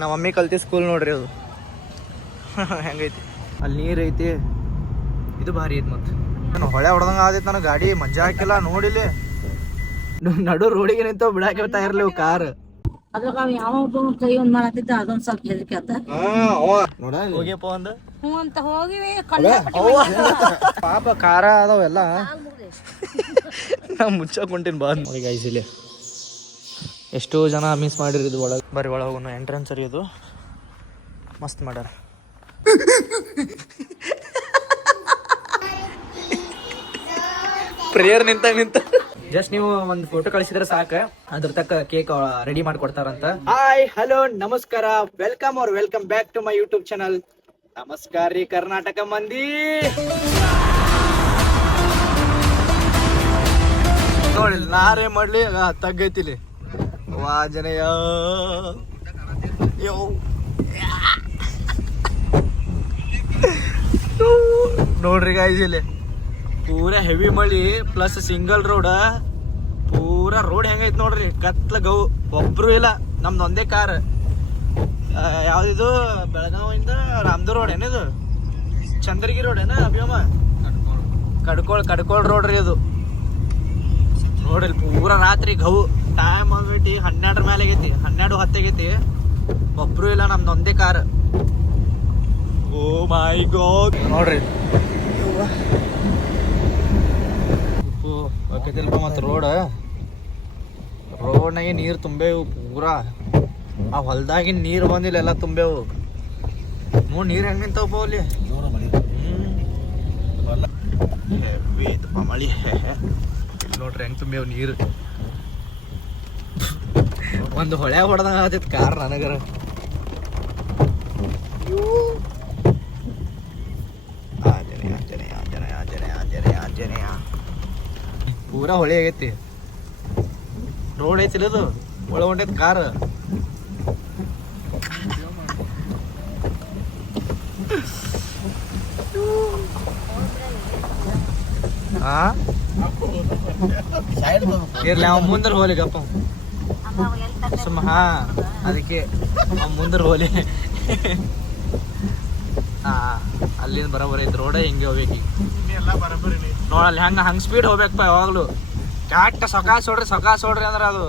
ನಮ್ಮ mummy ಕಲ್ತಿ school ನೋಡ್ರಿ ಅದು ಹೆಂಗೈತಿ ಅಲ್ಲಿ ನೀರ್ ಐತಿ ಇದು ಭಾರಿ ಐತಿ ಮತ್ತೆ ನಾನು ಹೊಳೆ ಹೊಡೆದಂಗ ಆದೈತಿ ನನಗೆ ಗಾಡಿ ಮಜ್ಜಾ ಹಾಕಿಲ್ಲ ನೋಡಿಲಿ ನಡು ರೋಡಿಗೆ ನಿಂತ ಬಿಡಾಕ ಇರ್ಲಿ ಕಾರ್ ಅದ್ರಾಗ ಯಾವ ಕೈ ಒಂದ್ ಮಾಡತ್ತಿದ್ದ ಅದೊಂದ್ ಸ್ವಲ್ಪ ಹೆದರಿಕೆ ಆತ ಹೋಗ್ಯಪ್ಪ ಒಂದ್ ಹ್ಞೂ ಅಂತ ಹೋಗಿವಿ ಪಾಪ ಖಾರ ಅದಾವೆಲ್ಲ ನಾ ಮುಚ್ಚಕ್ ಹೊಂಟೀನಿ ಬಾ ನೋಡಿ ಗೈಸ್ ಇಲ್ಲಿ ಎಷ್ಟೋ ಜನ ಮಿಸ್ ಮಾಡಿರೋದು ಒಳಗೆ ಬರ್ರಿ ಒಳಗೆ ಹೋಗೋಣ ಎಂಟ್ರೆನ್ಸ್ ಸರಿ ಇದು ಮಸ್ತ್ ಮಾಡ್ಯಾರ ಪ್ರೇಯರ್ ನಿಂತ ಜಸ್ಟ್ ನೀವು ಒಂದು ಫೋಟೋ ಕಳಿಸಿದ್ರೆ ಸಾಕ ಅದ್ರ ತಕ್ಕ ಕೇಕ್ ರೆಡಿ ಮಾಡ್ಕೊಡ್ತಾರಂತ ಹಾಯ್ ಹಲೋ ನಮಸ್ಕಾರ welcome back to my YouTube channel ನಮಸ್ಕಾರ ರೀ ಕರ್ನಾಟಕ ಮಂದಿ ನೋಡಿ ನಾರೇ ಮಾಡ್ಲಿ ತಗ್ಗೈತಿಲಿ ವಾಜನೆಯ ನೋಡ್ರಿ ಗಾಯ್ಸ್ ಇಲ್ಲಿ ಪೂರಾ ಹೆವಿ ಮಳಿ ಪ್ಲಸ್ ಸಿಂಗಲ್ ರೋಡ್ ಪೂರಾ ರೋಡ್ ಹೆಂಗೈತಿ ನೋಡ್ರಿ ಕತ್ಲ ಗೌ ಒಬ್ರು ಇಲ್ಲ ನಮ್ದು ಒಂದೇ ಕಾರ್ ಯಾವ್ದಿದು ಬೆಳಗಾವಿಂದ ರಾಮದುರ್ ರೋಡ್ ಏನಿದು ಚಂದ್ರಗಿರಿ ರೋಡ್ ಏನ ಅಭಿಯಮ್ಮ ಕಡ್ಕೋಳ್ ರೋಡ್ ರೀ ಅದು ನೋಡ್ರಿ ಪೂರಾ ರಾತ್ರಿ ಗೌ ಟೈಮ್ ಆಗ್ಬಿಟ್ಟು 12 ಮೇಲೆ ಆಗೈತಿ 12:10 ಆಗೈತಿ ಒಬ್ರು ಇಲ್ಲ ನಮ್ದು ಒಂದೇ ಕಾರ್ ಓ ಮೈ ಗಾಡ್ ನೋಡ್ರಿ ಮತ್ತೆ ರೋಡ್ನಾಗೆ ನೀರು ತುಂಬೇವು ಪೂರಾ ಆ ಹೊಲ್ದಾಗಿನ ನೀರು ಬಂದಿಲ್ಲ ಎಲ್ಲ ತುಂಬೇವು ನೋಡಿ ನೀರು ಹೆಂಗ್ ನಿಂತವಪ್ಪ ಅಲ್ಲಿ ಮಳಿ ನೋಡ್ರಿ ಹೆಂಗ್ ತುಂಬೇವು ನೀರು ಒಂದು ಹೊಳೆ ಹೊಡೆದಂಗ ಆಗತೈತಿ ಕಾರ್ ನನಗರ ಆಂಜನೇಯ ಪೂರಾ ಹೊಳೆ ಆಗೈತಿ ರೋಡ್ ಐತಿಲ್ಲ ಅದು ಒಳ ಹೊಂಟೈತಿ ಕಾರ್ ಇರ್ಲಿ ಅವ ಮುಂದರ್ ಹೋಲಿ ಗಪ್ಪ ಸುಮ್ಮ ಅದಕ್ಕೆ ಮುಂದರ್ ಹೋಲಿ ಅಲ್ಲಿಂದ ಬರೋಬರ ಐತಿ ರೋಡ ಹಿಂಗೆ ಹೋಗ್ಬೇಕು ನೋಡಲ್ಲಿ ಹಂಗ್ ಸ್ಪೀಡ್ ಹೋಗ್ಬೇಕಪ್ಪ ಯಾವಾಗ್ಲೂ ಕರೆಕ್ಟ್ ಸೊಕಾಸ್ ಹೊಡ್ರಿ ಅಂದ್ರೆ ಅದು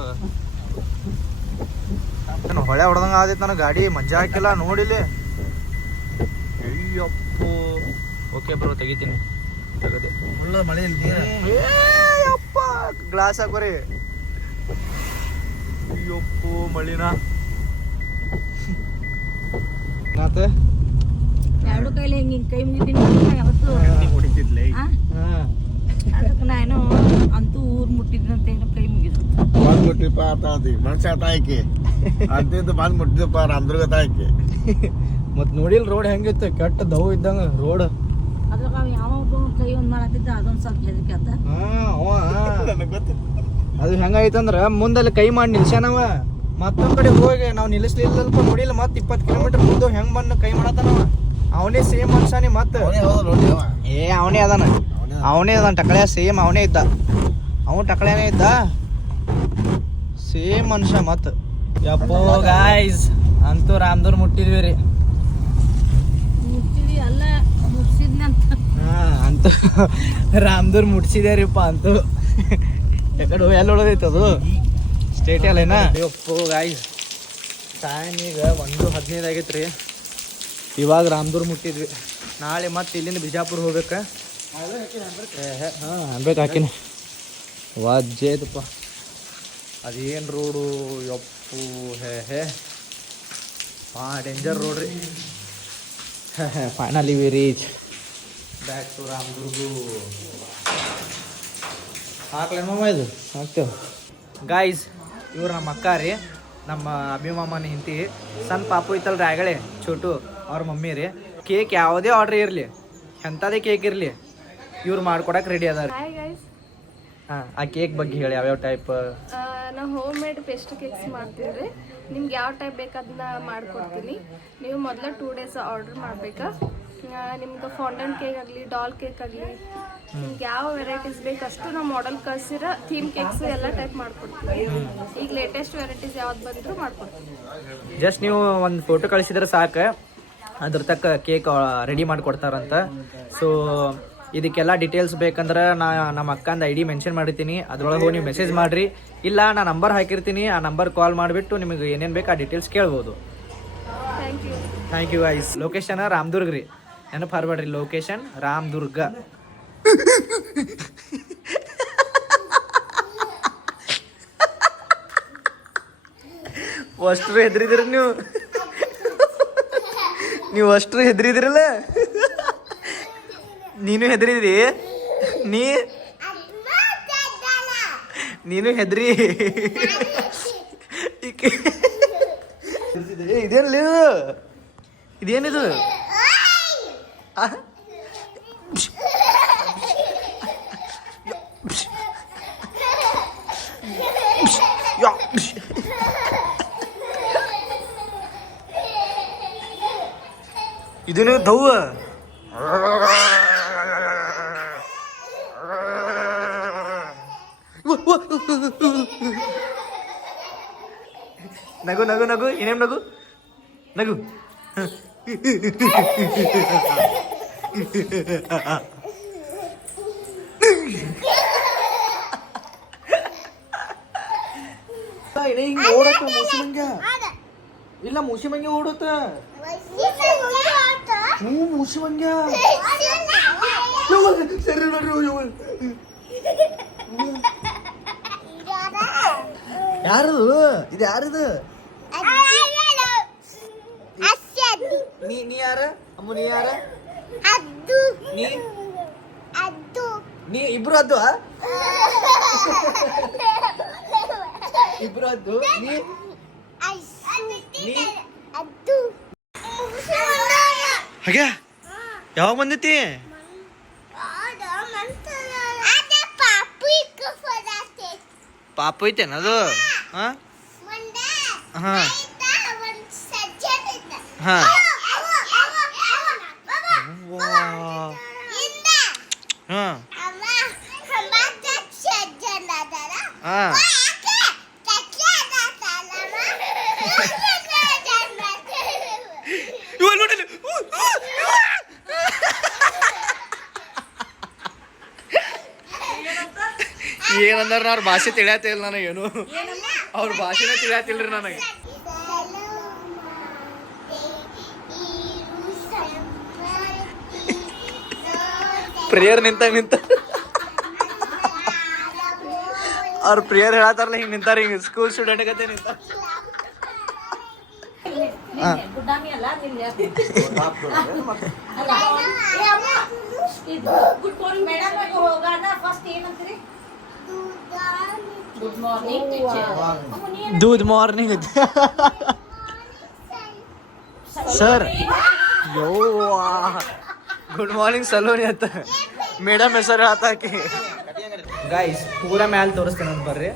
ಹೊಳೆ ಹೊಡೆದಂಗ ಆದೈತಿ ನನಗೆ ಗಾಡಿ ಮಜ್ಜಾ ಹಾಕಿಲ್ಲ ನೋಡಿಲಿ ಅಯ್ಯಪ್ಪು ಓಕೆ ಬ್ರೋ ತೆಗಿತೀನಿ ತೆಗದೆ ಅಯ್ಯಪ್ಪ ಗ್ಲಾಸ್ ಹಾಕೋರಿ ಅಯ್ಯಪ್ಪು ಮಳಿನ ಎರಡು ಕೈಲಿ ಹಿಂಗ ಕೈ ಮುಗಿತೀನಿ ಅದಕ್ಕೆ ನಾನು ಅಂತೂ ಊರ್ ಮುಟ್ಟಿದ್ದಂತ ಏನೋ ಕೈ ಮುಗಿದ್ರು ಬಂದ್ ಮುಟ್ಟಿಪ್ಪ ಮನುಷ್ಯ ತಾಯ್ಕೆ ಅಂತಿದ್ದು ಬಂದ್ ಮುಟ್ಟಿದಪ್ಪ ರಾಮದುರ್ಗ ತಾಯ್ಕೆ ಮತ್ ನೋಡಿಲ್ ರೋಡ್ ಹೆಂಗಿತ್ತು ಕೆಟ್ಟ ದವ್ ಇದ್ದಂಗ ರೋಡ್ ಅದ್ರಾಗ ಯಾವ ಕೈ ಒಂದ್ ಮಾಡತ್ತಿದ್ದ ಅದೊಂದ್ ಸ್ವಲ್ಪ ಹೆದರಿಕೆ ಆತ ಅದು ಹೆಂಗಾಯ್ತಂದ್ರ ಮುಂದಲ್ಲಿ ಕೈ ಮಾಡಿ ನಿಲ್ಸ್ಯಾನವ ಮತ್ತೊಂದ್ ಕಡೆ ಹೋಗಿ ನಾವ್ ನಿಲ್ಲಿಸ್ಲಿಲ್ಲಲ್ಪ ನೋಡಿಲ್ಲ ಮತ್ 20 ಕಿಲೋಮೀಟರ್ ಮುಂದೆ ಹೆಂಗ್ ಬಂದ್ ಕೈ ಮಾಡತ್ತಾನವ ಅವನೇ ಸೇಮ್ ಮನುಷ್ಯನಿ ಮತ್ತ ಅವನೇ ಅದಾನ ಟಕಳೆ ಸೇಮ್ ಅವನೇ ಇದ್ದ ಅವನು ಟಕಳೆನೇ ಇದ್ದ ಸೇಮ್ ಮನುಷ್ಯ ಮತ್ ಯಪ್ಪೋ ಗಾಯ್ಸ್ ಅಂತೂ ರಾಮದುರ್ ಮುಟ್ಟಿದ್ವಿ ರೀ ಮುಟ್ಟಿದ್ವಿ ಅಲ್ಲ ಮುಟ್ಸಿದ್ನಂತ ಅಂತೂ ರಾಮದುರ್ ಮುಟ್ಸಿದೇರಿಪ್ಪ ಅಂತೂ ಯಾಕಡೆ ಎಲ್ಲ ಉಳದೈತೆ ಅದು ಸ್ಟೇಟ್ ಅಲ್ಲೇನಾ ಯಪ್ಪೋ ಗಾಯ್ಸ್ ಟೈಮ್ ಈಗ 1:15 ಆಗೈತೆ ರೀ ಇವಾಗ ರಾಮದುರ್ ಮುಟ್ಟಿದ್ವಿ ನಾಳೆ ಮತ್ತೆ ಇಲ್ಲಿಂದ ಬಿಜಾಪುರ ಹೋಗ್ಬೇಕ ಅನ್ಬೇಕು ಹಾಕಿನಿ ವಾಜ್ಜೇದಪ್ಪ ಅದೇನು ರೋಡು ಯಪ್ಪು ಹೇ ಡೇಂಜರ್ ರೋಡ್ ರೀ finally we reach back to Ramdurg ಹಾಕ್ಲೇನಮ್ಮ ಇದು ಹಾಕ್ತೇವೆ ಗಾಯ್ಸ್ ಇವ್ರು ನಮ್ಮ ಅಕ್ಕ ರೀ ನಮ್ಮ ಅಭಿಮಾಮನ ಹಿಂತಿ ಸಣ್ಣ ಪಾಪು ಐತಲ್ರಿ ಆಗಳೆ ಚೋಟು ಅವ್ರ ಮಮ್ಮಿ ರೀ ಕೇಕ್ ಯಾವುದೇ ಆರ್ಡ್ರ್ ಇರಲಿ ಎಂಥದೇ ಕೇಕ್ ಇರಲಿ ಇವ್ರು ಮಾಡ್ಕೊಡಕ್ಕೆ ರೆಡಿ ಅದಾರ ಹಾಂ ಆ ಕೇಕ್ ಬಗ್ಗೆ ಹೇಳಿ ಯಾವ್ಯಾವ ಟೈಪ್ ನಾವು ಹೋಮ್ ಮೇಡ್ ಪೇಸ್ಟ್ರಿ ಕೇಕ್ಸ್ ಮಾಡ್ತೀವಿ ರೀ ನಿಮ್ಗೆ ಯಾವ ಟೈಪ್ ಬೇಕು ಅದನ್ನ ಮಾಡಿಕೊಡ್ತೀನಿ. ನೀವು ಮೊದಲು 2 days ಆರ್ಡರ್ ಮಾಡಬೇಕಾ. ನಿಮ್ಗೆ ಫಾಂಡಂಟ್ ಕೇಕ್ ಆಗಲಿ ಡಾಲ್ ಕೇಕ್ ಆಗಲಿ ನಿಮ್ಗೆ ಯಾವ ವೆರೈಟೀಸ್ ಬೇಕು ಅಷ್ಟು ನಾವು ಮಾಡೆಲ್ ಕಳ್ಸಿರೋ ಥೀಮ್ ಕೇಕ್ಸ್ ಎಲ್ಲ ಟೈಪ್ ಮಾಡ್ಕೊಡ್ತೀವಿ. ಈಗ ಲೇಟೆಸ್ಟ್ ವೆರೈಟೀಸ್ ಯಾವ್ದು ಬಂದರೂ ಮಾಡ್ಕೊಡ್ತೀವಿ. ಜಸ್ಟ್ ನೀವು ಒಂದು ಫೋಟೋ ಕಳಿಸಿದ್ರೆ ಸಾಕು, ಅದ್ರ ತಕ್ಕ ಕೇಕ್ ರೆಡಿ ಮಾಡಿಕೊಡ್ತಾರಂತ. ಸೊ ಇದಕ್ಕೆಲ್ಲ ಡೀಟೇಲ್ಸ್ ಬೇಕಂದ್ರೆ ನಮ್ಮ ಅಕ್ಕಂದು ID ಮೆನ್ಷನ್ ಮಾಡಿರ್ತೀನಿ, ಅದ್ರೊಳಗೆ ಹೋಗಿ ನೀವು ಮೆಸೇಜ್ ಮಾಡಿರಿ. ಇಲ್ಲ ನಾನು ನಂಬರ್ ಹಾಕಿರ್ತೀನಿ, ಆ ನಂಬರ್ ಕಾಲ್ ಮಾಡಿಬಿಟ್ಟು ನಿಮಗೆ ಏನೇನು ಬೇಕು ಆ ಡೀಟೇಲ್ಸ್ ಕೇಳ್ಬೋದು. Thank you guys. Location Ramadurga ರೀ, ನೆನಪು ಹರ್ಬೇಡ್ರಿ, ಲೊಕೇಶನ್ ರಾಮದುರ್ಗ. ಅಷ್ಟ್ರು ಹೆದ್ರಿದ್ರಿ ನೀವು ಅಷ್ಟ್ರು ಹೆದ್ರಿದ್ರಲ್ಲ. ನೀನು ಹೆದ್ರಿದ್ರಿ, ನೀನು ಹೆದ್ರಿ. ಇದೇನಿಲ್ಲ, ಇದೇನಿದು? ಇದೇನು ದವ್ವ? ನಗು ನಗು ನಗು, ಏನೇಮ್ ನಗು ನಗು. ಹಿಂಗ ಓಡತ್ತ ಮೂಸಿ ಮಂಗ್ಯ. ಇಲ್ಲ ಮೂಸಿ ಮಂಗ್ಯ ಓಡತ್ತ. ಮೂಸಿ ಮಂಗ್ಯ ಸರಿ ನೋಡ್ರಿ. ಯಾರದು ಇದು? ಯಾರದು? ನೀ ಯಾರ ಅಮ್ಮ? ನೀ ಯಾರ? ನೀ ಇಬ್ರು ಅದ್ದು? ಇಬ್ರು ಅದ್ದು? ನೀ ಹಾಗೆ ಯಾವಾಗ ಬಂದೈತಿ? ಪಾಪು ಐತೇನ ಅದು? ಹಾ ಹಾ ಹಾ ಏನಂದ್ರೆ ಅವ್ರ ಭಾಷೆ ತಿಳಿಯತ್ತಿಲ್ಲ ನನಗೇನು, ಅವ್ರ ಭಾಷೆನೇ ತಿಳಿಯತ್ತಿಲ್ರಿ ನನಗೆ. ಪ್ರೇಯರ್ ನಿಂತ ಅವ್ರ ಪ್ರೇಯರ್ ಹೇಳತ್ತಾರಲ್ಲ, ಹಿಂಗೆ ನಿಂತಾರ, ಹಿಂಗೆ ಸ್ಕೂಲ್ ಸ್ಟೂಡೆಂಟ್ ಗತೆ ನಿಂತಾರ. दूध मॉर्निंग सर यो गुड मॉर्निंग सलोनी आता ಮೇಡಮ್ ಹೆಸರು ಹಾಕಿ. ಗಾಯ್ಸ್ ಪೂರಾ ಮ್ಯಾಲೆ ತೋರಿಸ್ತೇನೆ ಅಂತ ಬರ್ರಿ.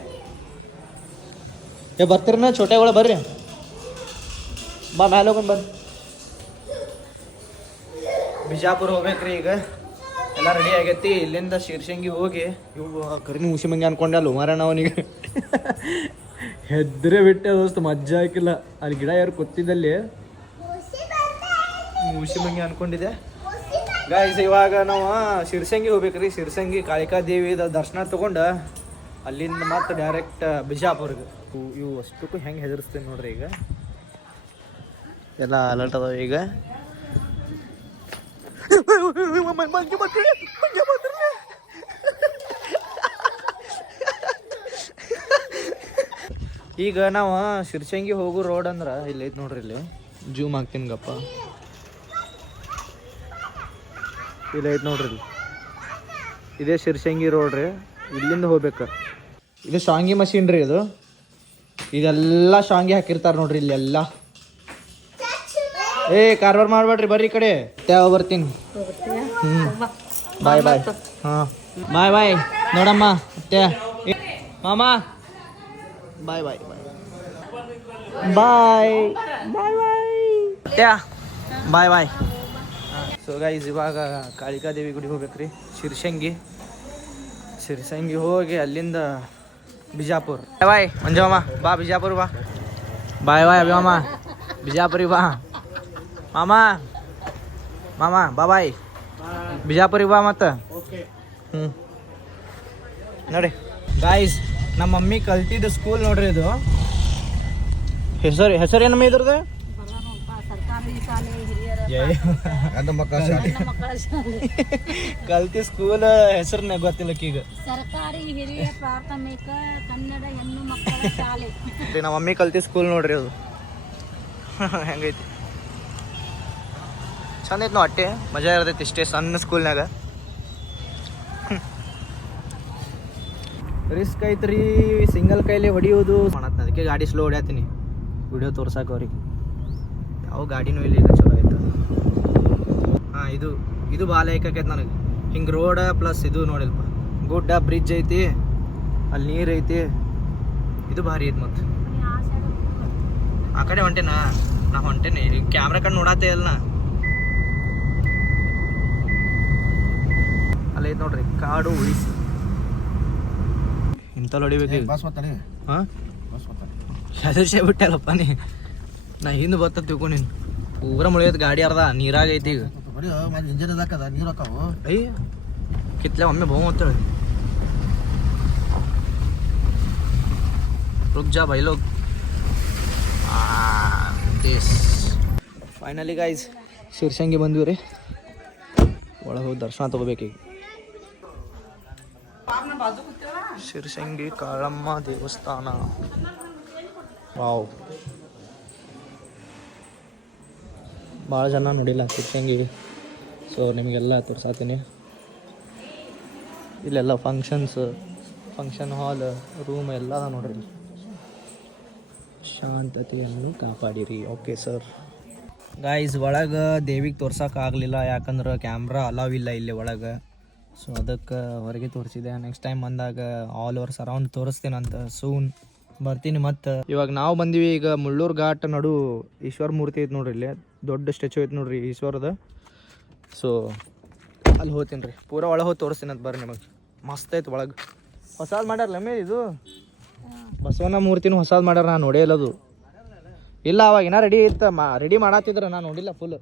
ಬರ್ತೀರನ ಛೋಟೆಗಳು ಬರ್ರಿ, ಬಾ ಮ್ಯಾಲೆ ಹೋಗೋಣ ಬರ್ರಿ. ಬಿಜಾಪುರ ಹೋಗ್ಬೇಕ್ರಿ ಈಗ. ಎಲ್ಲ ರೆಡಿ ಆಗೈತಿ. ಇಲ್ಲಿಂದ ಶಿರ್ಸಂಗಿ ಹೋಗಿ ಇವು ಕರಿನಿ ಮುಸಿ ಮಂಗಿ ಅನ್ಕೊಂಡೆ ಅಲ್ಲ ಮಾರಣ್ಣ ಅವನಿಗೆ ಹೆದ್ರೆ ಬಿಟ್ಟೆ ದೋಸ್ತ, ಮಜ್ಜಾ ಹಾಕಿಲ್ಲ. ಅಲ್ಲಿ ಗಿಡ ಯಾರು ಕೂತಿದ್ದಲ್ಲಿ ಮುಸಿ ಮಂಗಿ ಅನ್ಕೊಂಡಿದ್ದೆ. ಗಾಯ್ಸ್ ಇವಾಗ ನಾವು ಶಿರ್ಸಂಗಿ ಹೋಗ್ಬೇಕ್ರಿ. ಶಿರ್ಸಂಗಿ ಕಾಳಿಕಾ ದೇವಿ ದರ್ಶನ ತಗೊಂಡು ಅಲ್ಲಿಂದ ಮತ್ತೆ ಡೈರೆಕ್ಟ್ ಬಿಜಾಪುರ್ಗೆ. ಇವು ಅಷ್ಟಕ್ಕೂ ಹೆಂಗೆ ಹೆದರ್ಸ್ತೇನೆ ನೋಡ್ರಿ. ಈಗ ಎಲ್ಲ ಅಲರ್ಟ್ ಅದಾವ. ಈಗ ಈಗ ನಾವು ಶಿರ್ಸಂಗಿ ಹೋಗೋ ರೋಡ್ ಅಂದ್ರೆ ಇಲ್ಲಿ ಐತೆ ನೋಡ್ರಿ. ಇಲ್ಲಿ ಜೂಮ್ ಹಾಕ್ತೀನಿ ಗಪ್ಪ. ಇಲ್ಲಿ ಐತೆ ನೋಡ್ರಿ, ಇಲ್ಲಿ ಇದೇ ಶಿರ್ಸಂಗಿ ರೋಡ್ ರೀ. ಇಲ್ಲಿಂದ ಹೋಗ್ಬೇಕು. ಇದು ಶಾಂಗಿ ಮಷೀನ್ ರೀ. ಇದೆಲ್ಲ ಶಾಂಗಿ ಹಾಕಿರ್ತಾರೆ ನೋಡ್ರಿ ಇಲ್ಲೆಲ್ಲ. ಏ ಕಾರ್ಬಾರ್ ಮಾಡ್ಬೇಡ್ರಿ, ಬರ್ರಿ ಈ ಕಡೆ. ಯಾವ ಬರ್ತೀನಿ. ಬಾಯ್ ಬಾಯ್. ಹಾಂ ಬಾಯ್ ಬಾಯ್. ನೋಡಮ್ಮ ಅತ್ತೆ ಮಾಮ ಬಾಯ್ ಬಾಯ್ ಬಾಯ್. ಬಾಯ್ ಬಾಯ್ ಬಾಯ್ ಬಾಯ್. ಸೊ ಗೈಸ್ ಇವಾಗ ಕಾಳಿಕಾದೇವಿ ಗುಡಿ ಹೋಗ್ಬೇಕ್ರಿ. ಶಿರ್ಸಂಗಿ ಹೋಗಿ ಅಲ್ಲಿಂದ ಬಿಜಾಪುರ. ಬಾಯ್ ಮಂಜಮ್ಮ ಬಾ ಬಿಜಾಪುರ ಬಾ. ಬಾಯ್ ಬಾಯ್ ಅಭಿಮಾಮ ಬಿಜಾಪುರಿಗೆ ಬಾ. ಮಾಮ ಬಾ ಬಾಯ್ ಬಿಜಾಪುರಿಗೆ ಬಾ ಮತ್ತು. ನೋಡಿ ಗಾಯ್ಸ್, ನಮ್ಮ ಮಮ್ಮಿ ಕಲ್ತಿದ್ದು ಸ್ಕೂಲ್ ನೋಡ್ರಿ. ಇದು ಹೆಸರು ಏನಮ್ಮ ಇದ್ರದ್ದು? ಸರ್ಕಾರಿ ಶಾಲೆ ಹಿರಿಯರ ಗಂಡ ಮಕ್ಕಳ ಶಾಲೆ. ಮಕ್ಕಳ ಶಾಲೆ. ಕಲ್ತಿ ಸ್ಕೂಲ್ ಹೆಸರನ್ನ ಗೊತ್ತಿಲ್ಲ ಈಗ. ಸರ್ಕಾರಿ ಹಿರಿಯ ಪ್ರಾಥಮಿಕ ಕನ್ನಡ ಹೆಣ್ಣು ಮಕ್ಕಳ ಶಾಲೆ. ನಮ್ಮ ಮಮ್ಮಿ ಕಲ್ತಿ ಸ್ಕೂಲ್ ನೋಡ್ರಿ ಅದು ಹೆಂಗೈತಿ. ಚಂದ ಐತಿ ನಾವು. ಅಟ್ಟೆ ಮಜಾ ಇರ್ತೈತಿ ಇಷ್ಟೇ ಸಣ್ಣ ಸ್ಕೂಲ್ನಾಗ. ರಿಸ್ಕ್ ಐತ್ರಿ, ಸಿಂಗಲ್ ಕೈಲಿ ಹೊಡಿಯೋದು ಮಾಡತ್ತ. ಅದಕ್ಕೆ ಗಾಡಿ ಸ್ಲೋ ಹೊಡ್ಯಾತೀನಿ ವಿಡಿಯೋ ತೋರ್ಸಾಕ ಅವ್ರಿಗೆ. ಯಾವ ಗಾಡಿನೂ ಇಲ್ಲ ಈಗ, ಚಲೋ ಆಯ್ತು. ಹಾಂ, ಇದು ಭಾಳ ಐಕೈತೆ ನನಗೆ. ಹಿಂಗೆ ರೋಡ್ ಪ್ಲಸ್ ಇದು ನೋಡಿಲ್ಪ, ಗುಡ್ಡ ಬ್ರಿಡ್ಜ್ ಐತಿ, ಅಲ್ಲಿ ನೀರು ಐತಿ, ಇದು ಭಾರಿ ಐತಿ. ಮತ್ತು ಆ ಕಡೆ ಹೊಂಟೇನಾ? ನಾ ಹೊಂಟೇನೆ, ಇಲ್ಲಿ ಕ್ಯಾಮ್ರಾ ಕಡೆ ನೋಡತ್ತೇ ಅಲ್ಲ. ಅಲ್ಲೇ ಐತೆ ನೋಡ್ರಿ ಕಾಡು ಉಳಿಸಿ. ಇಂಥಲ್ಲಿ ಹೊಡಿಬೇಕು. ಬಸ್ ಬರ್ತಾನೆ. ಹಾಂ, ಬಸ್ ಬರ್ತಾನೆ. ಹೆದರ್ಸೇ ಬಿಟ್ಟಲ್ಲಪ್ಪ ನೀ. ನಾ ಹಿಂದೆ ಬತ್ತ ತಿಳ್ಕೊ ನೀನು. ಪೂರ ಮುಳಿಯೋದು ಗಾಡಿ ಅರ್ಧ ನೀರಾಗೈತಿ ಈಗ. ಬರೀ ಮತ್ತೆ ಇಂಜಿನ್ ಹಾಕದ ನೀರು ಹಾಕಾವು. ಅಯ್ಯ ಕಿತ್ಲೆ ಒಮ್ಮೆ ಬಹು ಹೋಗ್ತಾಳೆ. ರುಕ್ ಜಾ ಬೈ ಲೋಗ್. ದಿಸ್ ಫೈನಲಿ ಗೈಸ್ ಶಿರ್ಸಂಗಿ ಬಂದ್ವಿ ರೀ. ಒಳಗೆ ಹೋಗಿ ದರ್ಶನ ತಗೋಬೇಕೀಗ. ಶಿರ್ಸಂಗಿ ಕಾಳಮ್ಮ ದೇವಸ್ಥಾನ. ವಾವ್, ಭಾಳ ಜನ ನೋಡಿಲ್ಲ ಶಿರ್ಸಂಗಿ. ಸೊ ನಿಮಗೆಲ್ಲ ತೋರ್ಸಾತೀನಿ. ಇಲ್ಲೆಲ್ಲ ಫಂಕ್ಷನ್ ಹಾಲ್, ರೂಮ್ ಎಲ್ಲ ನೋಡ್ರಿ. ಶಾಂತತೆಯನ್ನು ಕಾಪಾಡಿರಿ. Okay sir. ಗಾಯ್ಸ್, ಒಳಗೆ ದೇವಿಗೆ ತೋರ್ಸೋಕೆ ಆಗಲಿಲ್ಲ, ಯಾಕಂದ್ರೆ ಕ್ಯಾಮ್ರಾ ಅಲಾವ್ ಇಲ್ಲ ಇಲ್ಲಿ ಒಳಗೆ. ಸೊ ಅದಕ್ಕೆ ಹೊರಗೆ ತೋರಿಸಿದೆ. ನೆಕ್ಸ್ಟ್ ಟೈಮ್ ಬಂದಾಗ ಆಲ್ ಓವರ್ ಸರೌಂಡ್ ತೋರಿಸ್ತೀನಂತ. ಸೂನ್ ಬರ್ತೀನಿ. ಮತ್ತು ಇವಾಗ ನಾವು ಬಂದೀವಿ ಈಗ ಮುಳ್ಳೂರು ಘಾಟ್ ನಡು ಈಶ್ವರ ಮೂರ್ತಿ ಐತೆ ನೋಡ್ರಿ. ಇಲ್ಲಿ ದೊಡ್ಡ ಸ್ಟ್ಯಾಚು ಐತೆ ನೋಡ್ರಿ ಈಶ್ವರದ. ಸೊ ಅಲ್ಲಿ ಹೋಗ್ತೀನಿ ರೀ. ಪೂರ ಒಳಗೆ ಹೋಗಿ ತೋರಿಸ್ತೀನಿ ಅಂತ ಬರ್ರಿ ನಿಮಗೆ. ಮಸ್ತ್ ಐತೆ ಒಳಗೆ. ಹೊಸಾದ್ ಮಾಡ್ಯಾರಲ್ಲ ಮೇ ಇದು ಬಸವಣ್ಣ ಮೂರ್ತಿನೂ ಹೊಸಾದ್ ಮಾಡ್ಯಾರ. ನಾನು ನೋಡೇ ಇಲ್ಲ ಅದು. ಇಲ್ಲ ಅವಾಗ ಇನ್ನೂ ರೆಡಿ ಇತ್ತು, ರೆಡಿ ಮಾಡತ್ತಿದ್ರ, ನಾನು ನೋಡಿಲ್ಲ ಫುಲ್.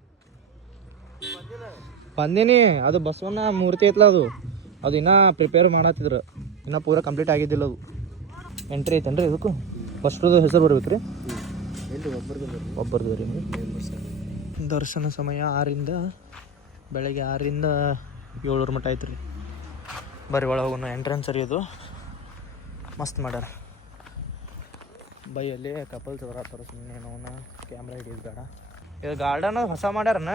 ಬಂದೀನಿ, ಅದು ಬಸವಣ್ಣ ಮೂರ್ತಿ ಐತಲ್ಲ ಅದು ಇನ್ನೂ ಪ್ರಿಪೇರ್ ಮಾಡತ್ತಿದ್ರು. ಇನ್ನೂ ಪೂರ ಕಂಪ್ಲೀಟ್ ಆಗಿದ್ದಿಲ್ಲ ಅದು. ಎಂಟ್ರಿ ಐತೇನ್ರಿ ಇದಕ್ಕೂ? ಫಸ್ಟ್ರದ್ದು ಹೆಸರು ಬರ್ಬೇಕು ರೀ. ಒಬ್ಬರದು ರೀ. ದರ್ಶನ ಸಮಯ 6ರಿಂದ ಬೆಳಗ್ಗೆ 6ರಿಂದ 7 ಮಟ್ಟ ಐತೆ ರೀ. ಬರ್ರಿ ಒಳಗೆ ಹೋಗೋಣ. ಎಂಟ್ರೆನ್ಸ್ ರೀ ಇದು. ಮಸ್ತ್ ಮಾಡ್ಯಾರ. ಬೈಯಲ್ಲಿ ಕಪಲ್ಸ್ ಬರತ್ತಾರ. ಸುಮ್ಮನೆ ನೋನ ಕ್ಯಾಮ್ರಾ ಹಿಡಿಯೋದು ಬೇಡ. ಇದು ಗಾರ್ಡನ್ ಹೊಸ ಮಾಡ್ಯಾರನ,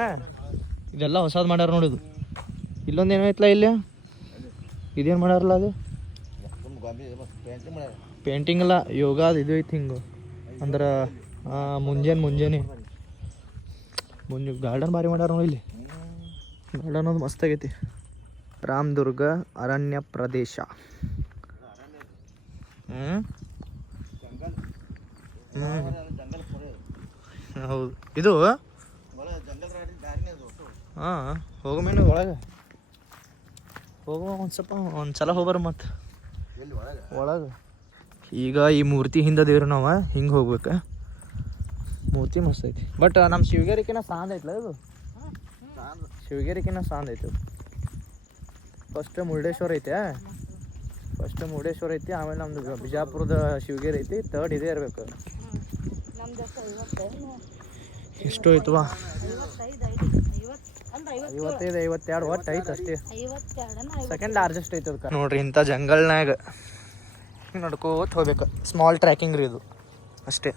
ಇದೆಲ್ಲ ಹೊಸದು ಮಾಡ್ಯಾರ ನೋಡಿದು. ಇಲ್ಲೊಂದು ಏನೈತಲ್ಲ ಇಲ್ಲಿ, ಇದೇನು ಮಾಡ್ಯಾರಲ್ಲ ಅದು? ಪೇಂಟಿಂಗ್ ಅಲ್ಲ, ಯೋಗ ಅದು ಇದು ಐತಿ ಹಿಂಗೆ ಅಂದ್ರೆ ಮುಂಜಾನೆ ಗಾರ್ಡನ್ ಭಾರಿ ಮಾಡ್ಯಾರ ನೋಡಿ. ಇಲ್ಲಿ ಗಾರ್ಡನ್ ಅದು ಮಸ್ತ್ ಆಗೈತಿ. ರಾಮದುರ್ಗ ಅರಣ್ಯ ಪ್ರದೇಶ. ಹೌದು. ಇದು ಹಾಂ, ಹೋಗೋ ಮೇನು ಒಳಗೆ ಹೋಗುವ ಒಂದ್ಸಲ ಹೋಗ್ಬಾರ. ಮತ್ತು ಒಳಗೆ ಈಗ ಈ ಮೂರ್ತಿ ಹಿಂದೆ ದೇವ್ರು ನಾವು ಹಿಂಗೆ ಹೋಗ್ಬೇಕು. ಮೂರ್ತಿ ಮಸ್ತ್ ಐತಿ. ಬಟ್ ನಮ್ಮ ಶಿವಗಿರಿಕಿನ ಸಾಂದ್ ಐತಲ್ಲ ಇದು. ಶಿವಗಿರಿಕಿನ ಸಾಂದ್ ಐತಿ. ಫಸ್ಟ್ ಮುರುಡೇಶ್ವರ ಐತೆ. ಆಮೇಲೆ ನಮ್ದು ಬಿಜಾಪುರದ ಶಿವಗಿರಿ ಐತಿ. ಥರ್ಡ್ ಇದೇ ಇರಬೇಕು. ಎಷ್ಟು ಐತವಾ? 55, 52 ಒಟ್ಟು ಐತೆ ಅಷ್ಟೇ. ಸೆಕೆಂಡ್ ಲಾರ್ಜೆಸ್ಟ್ ಐತೆ ಅದಕ್ಕೆ. ನೋಡ್ರಿ ಇಂಥ ಜಂಗಲ್ನಾಗ ನಡ್ಕೋತ ಹೋಗ್ಬೇಕು. ಸ್ಮಾಲ್ ಟ್ರ್ಯಾಕಿಂಗ್ ರೀ ಇದು ಅಷ್ಟೇ.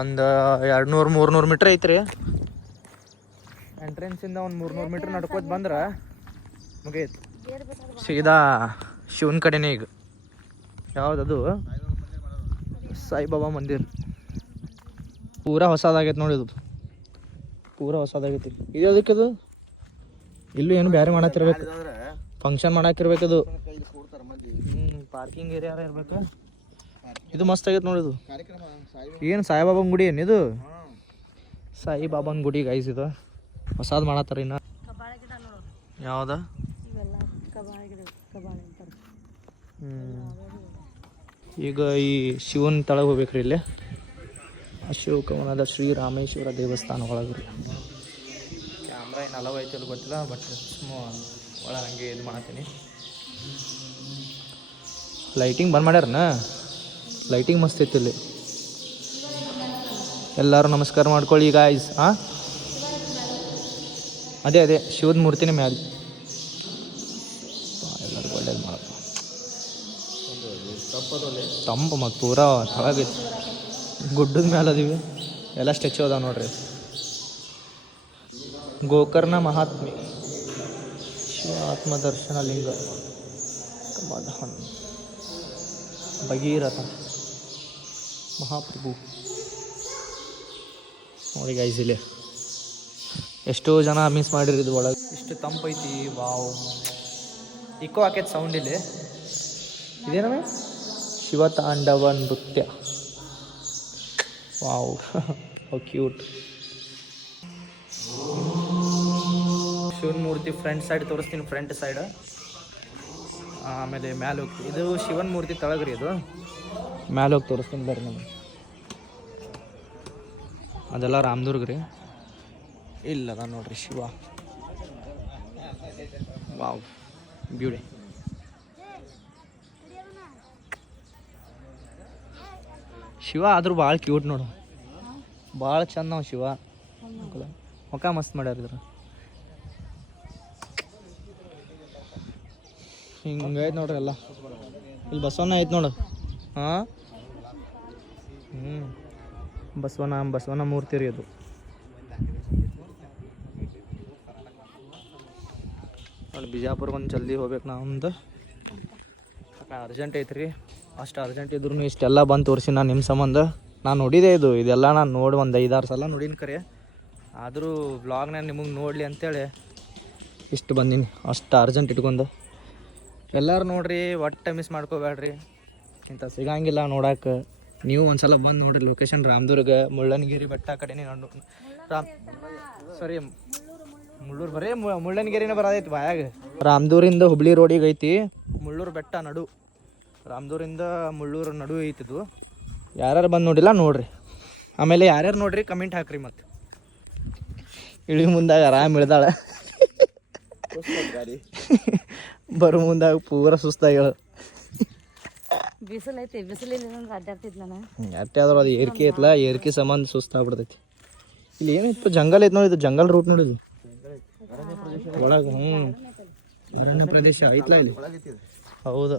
ಒಂದು 200-300 ಮೀಟ್ರ್ ಐತ್ರಿ. ಎಂಟ್ರೆನ್ಸಿಂದ ಒಂದು 300 ಮೀಟ್ರ್ ನಡ್ಕೋತ ಬಂದ್ರೆ ಮುಗಿಯೈತಿ. ಸೀದಾ ಶಿವನ ಕಡೆನೇ. ಈಗ ಯಾವುದದು? ಸಾಯಿಬಾಬಾ ಮಂದಿರ. ಪೂರಾ ಹೊಸದಾಗೈತೆ ನೋಡಿ. ಇದು ಪೂರಾ ಹೊಸದಾಗೈತಿ. ಇದು ಅದಕ್ಕೆ ಅದು ಇಲ್ಲೂ ಏನು ಬೇರೆ ಮಾಡತ್ತಿರ್ಬೇಕು, ಫಂಕ್ಷನ್ ಮಾಡಾಕಿರ್ಬೇಕು ಅದು. ಪಾರ್ಕಿಂಗ್ ಏರಿಯಾ ಇರ್ಬೇಕು. ಇದು ಮಸ್ತ್ ಆಗೈತೆ ನೋಡಿ ಇದು. ಕಾರ್ಯಕ್ರಮ ಏನು ಸಾಯಿಬಾಬಾನ ಗುಡಿ ಏನು ಇದು? ಸಾಯಿಬಾಬಾನ ಗುಡಿ ಗೈಸ್ ಇದು ಹೊಸಾದ್ ಮಾಡತ್ತಾರ ಇನ್ನ. ಕಬಾಳ ಗಿಡ ನೋಡು, ಯಾವ್ದ? ಇವೆಲ್ಲ ಕಬಾಳ ಗಿಡ, ಕಬಾಳ ಅಂತಾರೆ. ಈಗ ಈ ಶಿವನ ತಳಗೆ ಹೋಗ್ಬೇಕ್ರಿ ಇಲ್ಲಿ. ಅಶೋಕವನದ ಶ್ರೀರಾಮೇಶ್ವರ ದೇವಸ್ಥಾನ ಒಳಗ್ರಿ. ಕ್ಯಾಮ್ರಾ ಏನು ಅಲವ್ ಐತಿ ಅಲ್ಲಿ ಗೊತ್ತಿಲ್ಲ, ಬಟ್ ಒಳಗೆ ಹಂಗೆ ಇದು ಮಾಡ್ತೀನಿ. ಲೈಟಿಂಗ್ ಬಂದ್ ಮಾಡ್ಯಾರನ? ಲೈಟಿಂಗ್ ಮಸ್ತ್ ಐತಿ ಇಲ್ಲಿ. ಎಲ್ಲರೂ ನಮಸ್ಕಾರ ಮಾಡ್ಕೊಳ್ಳಿ ಈಗ ಗಾಯ್ಸ್. ಹಾಂ, ಅದೇ ಶಿವದ ಮೂರ್ತಿನೇ ಮ್ಯಾಲೆ. ಎಲ್ಲರಿಗೂ ಒಳ್ಳೇದು ಮಾಡಪ್ಪ. ತಂಪು ಮತ್ತು ಪೂರಾ ತಳಗೈತಿ, ಗುಡ್ಡದ ಮೇಲೆ ಅದೀವಿ. ಎಲ್ಲ ಸ್ಟ್ಯಾಚು ಅದಾವ ನೋಡ್ರಿ. ಗೋಕರ್ಣ ಮಹಾತ್ಮೆ, ಶಿವ ಆತ್ಮದರ್ಶನ ಲಿಂಗ, ಕಮಲಹನ್, ಭಗೀರಥ ಮಹಾಪ್ರಭು. ನೋಡಿ ಗೈಸ್ ಇಲ್ಲಿ ಎಷ್ಟೋ ಜನ ಮಿಸ್ ಮಾಡಿರೋದು ಒಳಗೆ. ಇಷ್ಟು ತಂಪೈತಿ. ವಾವ್, ಇಕ್ಕೋ ಹಾಕೈತೆ ಸೌಂಡ್ ಇಲ್ಲಿ. ಇದೇನವ? ಶಿವತಾಂಡವ ನೃತ್ಯ. Wow how cute. ಶಿವನ ಮೂರ್ತಿ ಫ್ರಂಟ್ ಸೈಡ್ ತೋರಿಸ್ತೀನಿ, ಫ್ರಂಟ್ ಸೈಡ್. ಆಮೇಲೆ ಮ್ಯಾಲೆ ಹೋಗ್ತೀವಿ. ಇದು ಶಿವನ ಮೂರ್ತಿ ತಳಗ್ರಿ, ಇದು ಮ್ಯಾಲೆ ಹೋಗಿ ತೋರಿಸ್ತೀನಿ ಬರ್ರಿ ನಮಗೆ. ಅದೆಲ್ಲ ರಾಮದುರ್ಗ ರೀ. ಇಲ್ಲದ ನೋಡ್ರಿ ಶಿವ. Wow beauty. ಶಿವ ಆದ್ರೂ ಭಾಳ ಕ್ಯೂಟ್ ನೋಡು, ಭಾಳ ಚಂದ ನಾವು ಶಿವ. ಮುಖ ಮಸ್ತ್ ಮಾಡ್ಯಾರ. ಹಿಂಗೈತೆ ನೋಡ್ರಿ ಎಲ್ಲ. ಇಲ್ಲಿ ಬಸವಣ್ಣ ಐತೆ ನೋಡು. ಹಾಂ, ಬಸವಣ್ಣ ಮೂರ್ತಿ ರೀ ಅದು. ಅಲ್ಲಿ ಬಿಜಾಪುರ ಬಂದು ಜಲ್ದಿ ಹೋಗ್ಬೇಕು ನಾವು. ಅರ್ಜೆಂಟ್ ಐತ್ರಿ. ಅಷ್ಟು ಅರ್ಜೆಂಟ್ ಇದ್ರೂ ಇಷ್ಟೆಲ್ಲ ಬಂದು ತೋರಿಸಿ ನಾನು ನಿಮ್ಮ ಸಂಬಂಧ. ನಾನು ನೋಡಿದೆ ಇದೆಲ್ಲ ನಾನು ನೋಡಿ ಒಂದು 5-6 ಸಲ ನೋಡಿನ ಕರೆ. ಆದರೂ ವ್ಲಾಗ್ನಾಗ ನಿಮಗೆ ನೋಡಲಿ ಅಂತೇಳಿ ಇಷ್ಟು ಬಂದೀನಿ. ಅಷ್ಟು ಅರ್ಜೆಂಟ್ ಇಟ್ಕೊಂಡು ಎಲ್ಲರೂ ನೋಡ್ರಿ, ಒಟ್ಟು ಮಿಸ್ ಮಾಡ್ಕೋಬೇಡ್ರಿ. ಇಂಥ ಸಿಗಂಗಿಲ್ಲ ನೋಡಕ್ಕೆ. ನೀವು ಒಂದ್ಸಲ ಬಂದು ನೋಡ್ರಿ. ಲೊಕೇಶನ್ ರಾಮದುರ್ಗ ಮುಳ್ಳನಗಿರಿ ಬೆಟ್ಟ ಕಡೆನೇ ಮುಳ್ಳೂರು, ಬರೀ ಮುಳ್ಳನಗಿರಿನೇ ಬರೋದೈತಿ ಬಾಯಾಗ. ರಾಮದೂರಿಂದ ಹುಬ್ಳಿ ರೋಡಿಗೆ ಐತಿ. ಮುಳ್ಳೂರು ಬೆಟ್ಟ ನಡು, ರಾಮದೂರಿಂದ ಮುಳ್ಳೂರು ನಡು ಐತಿದು. ಯಾರ್ಯಾರು ಬಂದು ನೋಡಿಲ್ಲ ನೋಡ್ರಿ. ಆಮೇಲೆ ಯಾರ್ಯಾರು ನೋಡ್ರಿ ಕಮೆಂಟ್ ಹಾಕ್ರಿ. ಮತ್ತು ಇಳಿ ಮುಂದಾಗ ಆರಾಮ್ ಇಳ್ದಾಳ, ಬರೋ ಮುಂದಾಗ ಪೂರ ಸುಸ್ತಾಗ್ಯಾಳ. ಬಿಸಿಲು ಐತಿ, ಬಿಸಿಲಿಲ್ಲ ಅಡ್ಡಾಡ್ತಿದ್ ನಾನು. ಅಟ್ಟೆ ಆದ್ರೂ ಅದು ಏರಿಕೆ ಐತ್ಲ, ಏರಿಕೆ ಸಂಬಂಧ ಸುಸ್ತಾಗ್ಬಿಡ್ತೈತಿ. ಇಲ್ಲಿ ಏನೈತಿ ಜಂಗಲ್ ಐತಿ ನೋಡಿ, ಇದು ಜಂಗಲ್ ರೂಟ್ ನೋಡಿದ್ವಿ ಒಳಗೆ. ಅರಣ್ಯ ಪ್ರದೇಶ ಐತ್ಲ ಇಲ್ಲಿ. ಹೌದು,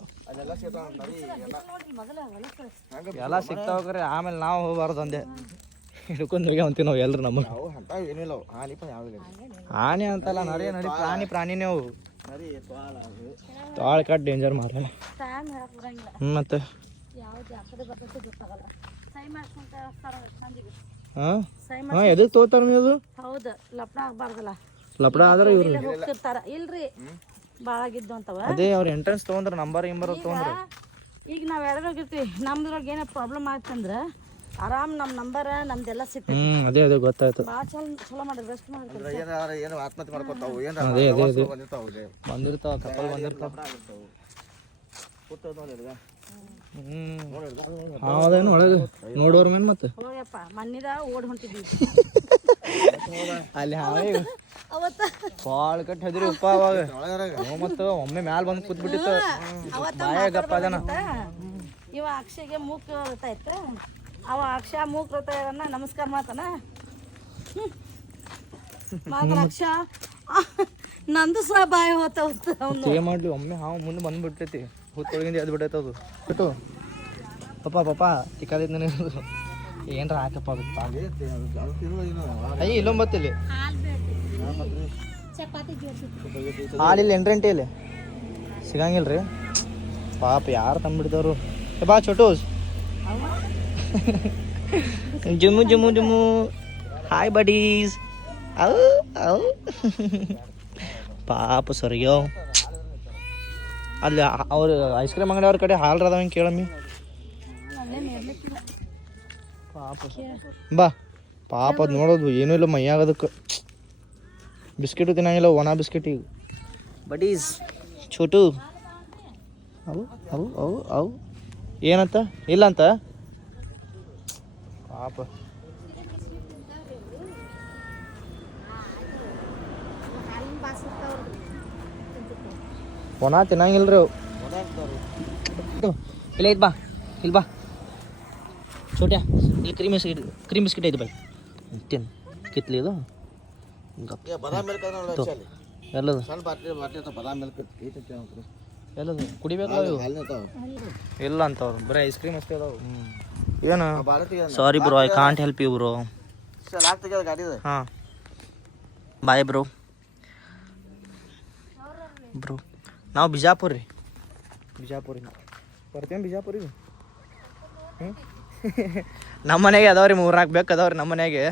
ಎಲ್ಲ ಸಿಗ್ತಾವ್ರಿ. ಆಮೇಲೆ ನಾವು ಹೋಗ್ಬಾರ್ದು ಅಂದೆ, ಹಿಡ್ಕೊಂಡು ಹೋಗಿ ಅಂತೀವಿ ನಾವು ಎಲ್ರು. ನಮಗೆ ಹಾನಿ ಅಂತಲ್ಲ, ನಡಿ ಪ್ರಾಣಿನೇ ಅವು. ತಾಳ ಕಟ್ ಡೇಂಜರ್ ಮಾರ. ಮತ್ತೆ ಹಾಂ ಎದಕ್ಕೆ ತೋತಾರ ನೀವು? ಹೌದು, ಲಪಡ ಆಗ್ಬಾರ್ದಲ್ಲ. ಲಪಡ ಆದ್ರೆ ಇವ್ರು ಹೋಗ್ತಿರ್ತಾರ ಇಲ್ರಿ, ಬಾಳಾಗಿದ್ದು ಅಂತವ. ಅದೇ ಅವ್ರ ಎಂಟ್ರೆನ್ಸ್ ತೊಗೊಂಡ್ರ ನಂಬರ್ ತೊಗೊಂಡ್ರ. ಈಗ ನಾವ್ ಎಡೋಗಿರ್ತೀವಿ, ನಮ್ದ್ರಾಗ ಏನೋ ಪ್ರಾಬ್ಲಮ್ ಆಯ್ತಂದ್ರ ಆರಾಮ್ ನಮ್ಮ ನಂಬರ್ ನಮ್ದೆಲ್ಲ ಸಿಗ್ತೈತಿ. ಅದೇ ಗೊತ್ತಾಯ್ತು. ಭಾಳ ಚಲೋ ಮಾಡಿದ್ರು, ಬೆಸ್ಟ್ ಮಾಡಿದ್ರು. ಆತ್ಮಹತ್ಯೆ ಮಾಡ್ಕೊತಾವು, ಬಂದಿರ್ತಾವ, ಕಪಲ್ ಬಂದಿರ್ತಾವ. ಹೌದೇನು ಒಳಗೆ ನೋಡೋರ್ ಮೇನ್. ಮತ್ತೆ ಹೋಗಪ್ಪ ಮಣ್ಣಿದ ಓಡ್ ಹೊಂಟಿದ್ವಿ ಅಲ್ಲಿ ಭಾಳ ಕಟ್ಟಿ ಹೆದ್ರಿಪ್ಪ ಅವಾಗ. ಮತ್ತು ಒಮ್ಮೆ ಮ್ಯಾಲ ಬಂದು ಕೂತ್ಬಿಟ್ಟಿತ್ತು. ಬಾಯಾಗಪ್ಪ ಅದನ್ನ. ಇವ ಅಕ್ಷಯ್ಗೆ ಮೂಕ್ ಇರ್ತಾಯಿತ್ತು. ಅವ ಅಕ್ಷ ಮೂಕ್ ಇರ್ತಾನ, ನಮಸ್ಕಾರ ಮಾಡ್ತಾನ. ಅಕ್ಷ ನಂದು ಸಹ ಬಾಯಿ ಹೋಗ್ತಾ ಮಾಡ್ಲಿ. ಒಮ್ಮೆ ಹಾವು ಮುಂದೆ ಬಂದ್ಬಿಟ್ಟೈತಿ, ಹುತ್ತೊಳಗಿಂದ ಎದ್ದು ಬಿಟ್ಟೈತೆ ಅದು. ಬಿಟ್ಟು ಪಪ್ಪ ತಿಕ್ಕಾದೈತಿ ನನಗೆ. ಏನ್ರ ಹಾಕಪ್ಪ ಆಗುತ್ತಾ? ಅಯ್ಯ ಇಲ್ಲೊಂಬತ್ತಿಲ್ಲಿ ಹಾಲಿಲ್ಲ, ಎಂಟ್ರೆಂಟಿ ಇಲ್ಲಿ ಸಿಗಂಗಿಲ್ರಿ ಪಾಪ. ಯಾರು ತಂದ್ಬಿಡ್ತಾರು? ಬಾ ಚೋಟೂಸ್. ಜುಮು ಹಾಯ್ ಬಡೀಸ್. ಪಾಪ ಸರಿಯೋ. ಅಲ್ಲಿ ಅವ್ರು ಐಸ್ ಕ್ರೀಮ್ ಅಂಗಡಿ ಅವ್ರ ಕಡೆ ಹಾಲ್ರ ಅದಾವ, ಹಿಂಗೆ ಕೇಳಮ್ಮಿ. ಪಾಪ ಬಾ ಪಾಪ ಅದು ನೋಡೋದು ಏನೂ ಇಲ್ಲ ಮೈಯಾಗದಕ್ಕೆ ಬಿಸ್ಕಿಟು ತಿನ್ನಂಗಿಲ್ಲ ಒಣ ಬಿಸ್ಕಿಟ್ ಈಗ ಬಡೀಸ್ ಛೋಟು ಅವು ಅವು ಅವು ಅವು ಏನಂತ ಇಲ್ಲ ಅಂತ ಪಾಪ ಒಣ ತಿನ್ನಂಗಿಲ್ರಿ ಅವು ಇಲ್ಲ ಐತ್ ಬಾ ಇಲ್ಲಿ ಬಾ छोट्या ಇಲ್ಲಿ ಕ್ರೀಮ್ ಬಿಸ್ಕಿಟ್ ಐತೆ ಬಾಯ್ ತಿನ್ ಕಿತ್ಲಿ ಇದು ಬದಾಮ್ ಮಿಲ್ಕ್ ಎಲ್ಲದು ಸಣ್ಣ ಬಾಟ್ಲಿ ಬದಾಮ್ ಮಿಲ್ಕ್ ಎಲ್ಲದು ಕುಡಿಬೇಕು ಇಲ್ಲ ಅಂತವ್ರು ಬರೀ ಐಸ್ ಕ್ರೀಮ್ ಅಷ್ಟೇ ಅದಾವು ಏನು ಸಾರಿ bro I can't help you bro ಗಾಡಿ ಹಾಂ ಬಾಯ್ ಬ್ರೋ ಬ್ರೋ ನಾವು ಬಿಜಾಪುರ ರೀ ಬರ್ತೇನೆ ಬಿಜಾಪುರಿಗೆ ಹ್ಞೂ ನಮ್ಮ ಮನೆಗೆ ಅದಾವ್ರಿ 3-4 ಬೇಕು ಅದಾವ್ರಿ ನಮ್ಮ ಮನೆಗೆ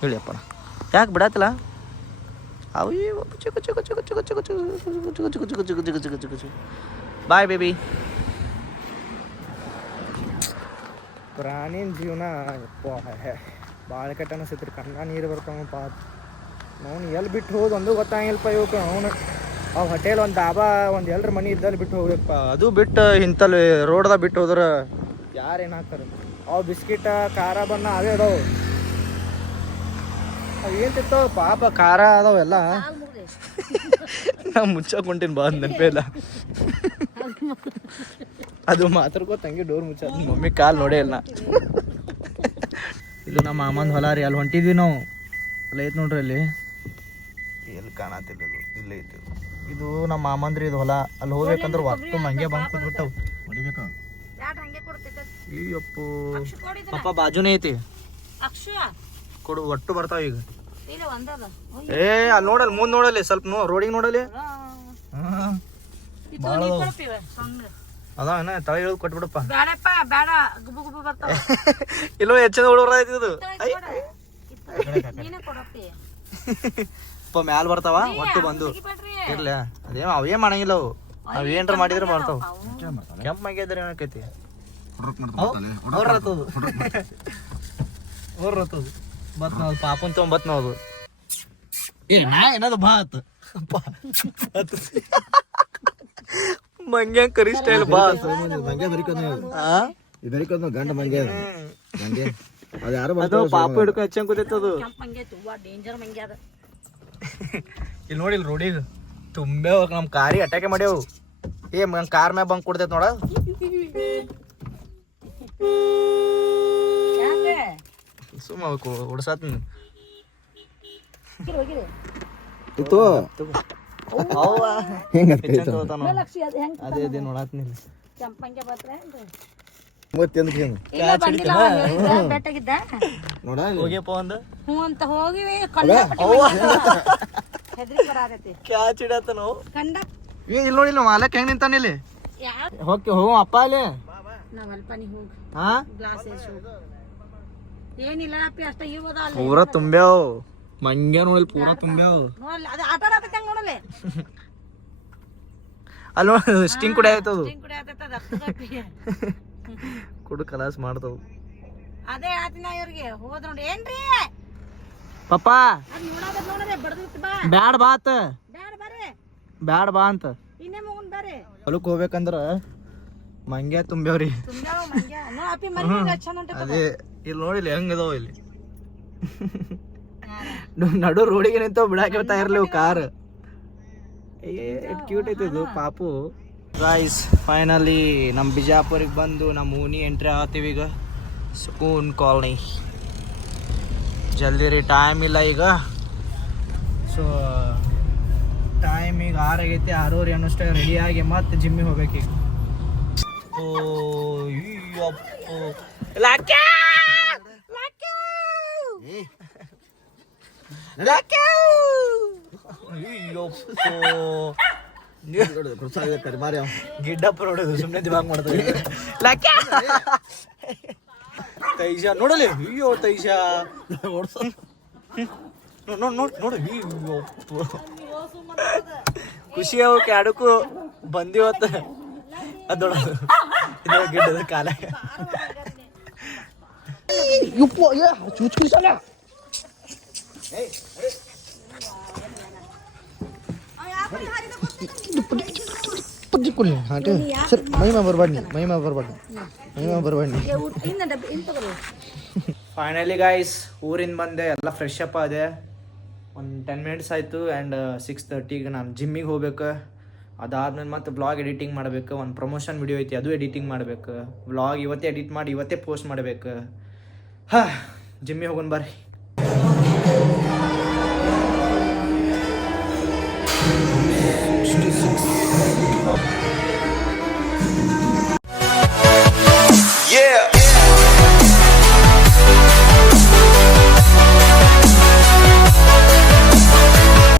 ಹೇಳಿಯಪ್ಪ ಯಾಕೆ ಬಿಡತ್ತಲ್ಲ ಅವು ಚಿಕ್ಕ ಚಿಕ್ಕ ಚಿಕ್ಕ ಚಿಕ್ಕ ಚಿಕ್ಕ ಚಿಕ್ಕ ಚಿಕ್ಕ ಚಿಕ್ಕ ಚಿಕ್ಕ ಚಿಕ್ಕ ಚಿಕ್ಕ ಚಿಕ್ಕ ಚಿಕ್ಕ ಬಾಯ್ ಬೇಬಿ ಪ್ರಾಣಿನ ಜೀವನ ಭಾಳ ಕೆಟ್ಟ ಅನಿಸ್ತೈತ್ರಿ ಕಣ್ಣ ನೀರು ಬರ್ತಾವಪ್ಪ ನಾವು ಎಲ್ಲಿ ಬಿಟ್ಟು ಹೋದ್ ಒಂದು ಗೊತ್ತಾಗಿಲ್ಲಪ್ಪ ಇವಕ್ಕೆ ಅವನು ಅವು ಹೋಟೆಲ್ ಒಂದು ಡಾಬಾ ಒಂದು ಎಲ್ಲರ ಮನೆ ಇದ್ದಲ್ಲಿ ಬಿಟ್ಟು ಹೋಗ್ಬೇಕಪ್ಪ ಅದು ಬಿಟ್ಟು ಇಂತಲ್ಲಿ ರೋಡ್ದಾಗ ಬಿಟ್ಟು ಹೋದ್ರೆ ಯಾರೇನು ಹಾಕ್ತಾರೆ ಅವು ಬಿಸ್ಕಿಟ ಖಾರ ಬಣ್ಣ ಅವೇ ಅದಾವು ಅವು ಏನು ತಿಂತಾವ ಪಾಪ ಖಾರ ಅದಾವೆಲ್ಲ ನಾ ಮುಚ್ಚಾಕೊಂಟೀನಿ ಬಾ ನೆನಪೇ ಇಲ್ಲ ಅದು ಮಾತಾಡ್ಕೋತ ಹಂಗೆ ಡೋರ್ ಮುಚ್ಚ ಮಮ್ಮಿ ಕಾಲು ನೋಡೇ ಇಲ್ಲ ಇದು ನಮ್ಮ ಮಾಮಂದು ಹೊಲ ರೀ ಅಲ್ಲಿ ಹೊಂಟಿದ್ವಿ ನಾವು ಅಲ್ಲ ಐತೆ ನೋಡ್ರಿ ಅಲ್ಲಿ ಎಲ್ಲಿ ಕಾಣತಿಲ್ಲ ಇದು ಇಲ್ಲೇ ಐತಿ ಇದು ನಮ್ಮ ಮಾಮಂದ್ರಿ ಇದು ಹೊಲ ಅಲ್ಲಿ ಹೋಗ್ಬೇಕಂದ್ರೆ ಒಟ್ಟು ಮಂಗೆ ಬಂದು ಕೂತ್ಬಿಟ್ಟವು ಹೊಡಿಬೇಕು ಅಯ್ಯಪ್ಪು ಪಪ್ಪ ಬಾಜುನೇ ಐತಿ ಕೊಡು ಒಟ್ಟು ಬರ್ತಾವ ಈಗ ಏ ಅಲ್ಲಿ ನೋಡಲ್ಲಿ ಮುಂದೆ ನೋಡಲಿ ಸ್ವಲ್ಪ ರೋಡಿಗೆ ನೋಡಲಿ ಅದ ತಳ ಇಳಿದು ಕೊಟ್ಬಿಡಪ್ಪ ಇಲ್ಲೋ ಹೆಚ್ಚಿನ ಹುಡುಗರ ಐತಿ ಇದು ಅಪ್ಪ ಮ್ಯಾಲ ಬರ್ತಾವ ಒಟ್ಟು ಬಂದು ಇರ್ಲ ಅದೇನು ಅವೇ ಮಾಡಂಗಿಲ್ಲ ಅವು ನಾವ್ ಏನ್ರ ಮಾಡಿದ್ರೆ ಬರ್ತಾವ ಕೆಂಪ್ ಮಗ್ಗಿದ್ರೆ ಏನಕೈತಿ ಬತ್ ನಾವು ಪಾಪನ್ ತೊಗೊಂಬತ್ ನಾವು ನಾ ಏನದು ಬಾತ್ ಮಂಗ್ಯ ಕರಿ ಸ್ಟೈಲ್ ಬಾತ್ ಮಂಗೆ ಬೆರಿಕೋದು ಗಂಡ ಮಂಗೆ ಗಂಗೆ ಅದು ಯಾರು ಅದು ಪಾಪ ಹಿಡ್ಕೊ ಹಚ್ಚಂಗ್ ಕೂತೈತದು ಇಲ್ಲಿ ನೋಡಿ ಇಲ್ಲಿ ರೋಡಿಗೆ ತುಂಬೆ ನಮ್ ಕಾರಿ ಅಟ್ಯಾಕೆ ಮಾಡ್ಯಾವು ಏ ನನ್ ಕಾರ್ ಮ್ಯಾಗ ಬಂಕ್ ಕೊಡ್ತೈತ್ ನೋಡ ಸುಮ್ಮ ಹೊಡ್ಸಾತ್ ಅದೇ ಅದೇ ನೋಡಾತ್ನಿ ಹೋಗ್ಯಪ್ಪ ಒಂದು ಕ್ಯಾಚ್ ಹಿಡತನು ಇಲ್ಲಿ ನೋಡಿ ನಾವು ಮಾಲಕ್ ಹೆಂಗ್ ನಿಂತಾನ ಇಲ್ಲಿ ಹೋಗಿ ಹೋಗ ಅಪ್ಪ ಅಲ್ಲಿ ಪೂರ ತುಂಬ್ಯಾವ್ ಮಂಗ್ಯ ನೋಡಿ ಪೂರ ತುಂಬ್ಯಾವ್ ಅಲ್ಲಿ ನೋಡಿ ಸ್ಟಿಂಗ್ ಕುಡಿ ಆಯ್ತದು ಕುಡು ಕಲಾಸ್ ಮಾಡ್ತಾವ ಅದೇ ಆತಿನ ಇವ್ರಿಗೆ ಹೋದ್ ನೋಡಿ ಏನ್ರಿ ಪಪ್ಪ ಬ್ಯಾಡ ಬಾತ್ ಬ್ಯಾಡ ಬಾ ಅಂತ ಹೊಲಕ್ ಹೋಗ್ಬೇಕಂದ್ರ ಮಂಗ್ಯ ತುಂಬ್ಯಾವ್ರಿ ಅದೇ ಇಲ್ಲಿ ನೋಡಿಲ್ಲ ಹೆಂಗದಾವ ಇಲ್ಲಿ ನಡು ರೋಡಿಗೆ ನಿಂತ ಬಿಡಾಕ ತಯಾರಿಲ್ಲ ಕಾರ್ ಕ್ಯೂಟ್ ಐತಿ ಇದು ಪಾಪು ಗೈಸ್ ಫೈನಲಿ ನಮ್ಮ ಬಿಜಾಪುರಿಗೆ ಬಂದು ನಮ್ಮ ಊನಿ ಎಂಟ್ರಿ ಆಗತ್ತೀವಿ ಈಗ ಸುಕೂನ್ ಕಾಲನಿ ಜಲ್ದಿ ರೀ ಟೈಮ್ ಇಲ್ಲ ಈಗ ಸೊ ಟೈಮ್ ಈಗ 6 ಆಗೈತಿ 6:30 ಅನ್ನೋಷ್ಟೇ ರೆಡಿಯಾಗಿ ಮತ್ತೆ ಜಿಮ್ಮಿಗೆ ಹೋಗ್ಬೇಕೀಗ ಓ ಅಯ್ಯಪ್ಪೋ ಲಾಕ್ಯಾ ಗಿಡ್ಡಪ್ಪ ನೋಡೋದು ಸುಮ್ಮನೆ ದಿಮಾಗ್ ಮಾಡ್ತಾರೆ ತೈಜ ನೋಡಲಿ ಅಯ್ಯೋ ತೈಜ ನೋಡು ಖುಷಿ ಅವಕ್ಕೆ ಅಡಕು ಬಂದಿವತ್ತ ಅದು ಗಿಡದ ಕಾಲ ಸರ್ ಮಹಿಮಾ ಬರ್ಬಾಡ್ನಿ ಫೈನಲಿ ಗೈಸ್ ಊರಿಂದ ಬಂದೆ ಎಲ್ಲ ಫ್ರೆಶ್ ಅಪ್ ಆದೆ ಒಂದು 10 ಮಿನಿಟ್ಸ್ ಆಯಿತು ಆ್ಯಂಡ್ 6:30ಗೆ ನಾನು ಜಿಮ್ಮಿಗೆ ಹೋಗ್ಬೇಕು. ಅದಾದ್ಮೇಲೆ ಮತ್ತೆ ವ್ಲಾಗ್ ಎಡಿಟಿಂಗ್ ಮಾಡಬೇಕು. ಒಂದು ಪ್ರಮೋಷನ್ ವಿಡಿಯೋ ಐತಿ ಅದು ಎಡಿಟಿಂಗ್ ಮಾಡಬೇಕು. ವ್ಲಾಗ್ ಇವತ್ತೇ ಎಡಿಟ್ ಮಾಡಿ ಇವತ್ತೇ ಪೋಸ್ಟ್ ಮಾಡಬೇಕು. ಜಿಮ್ಮಿಗೆ ಹೋಗೋಣ ಬರ್ರಿ.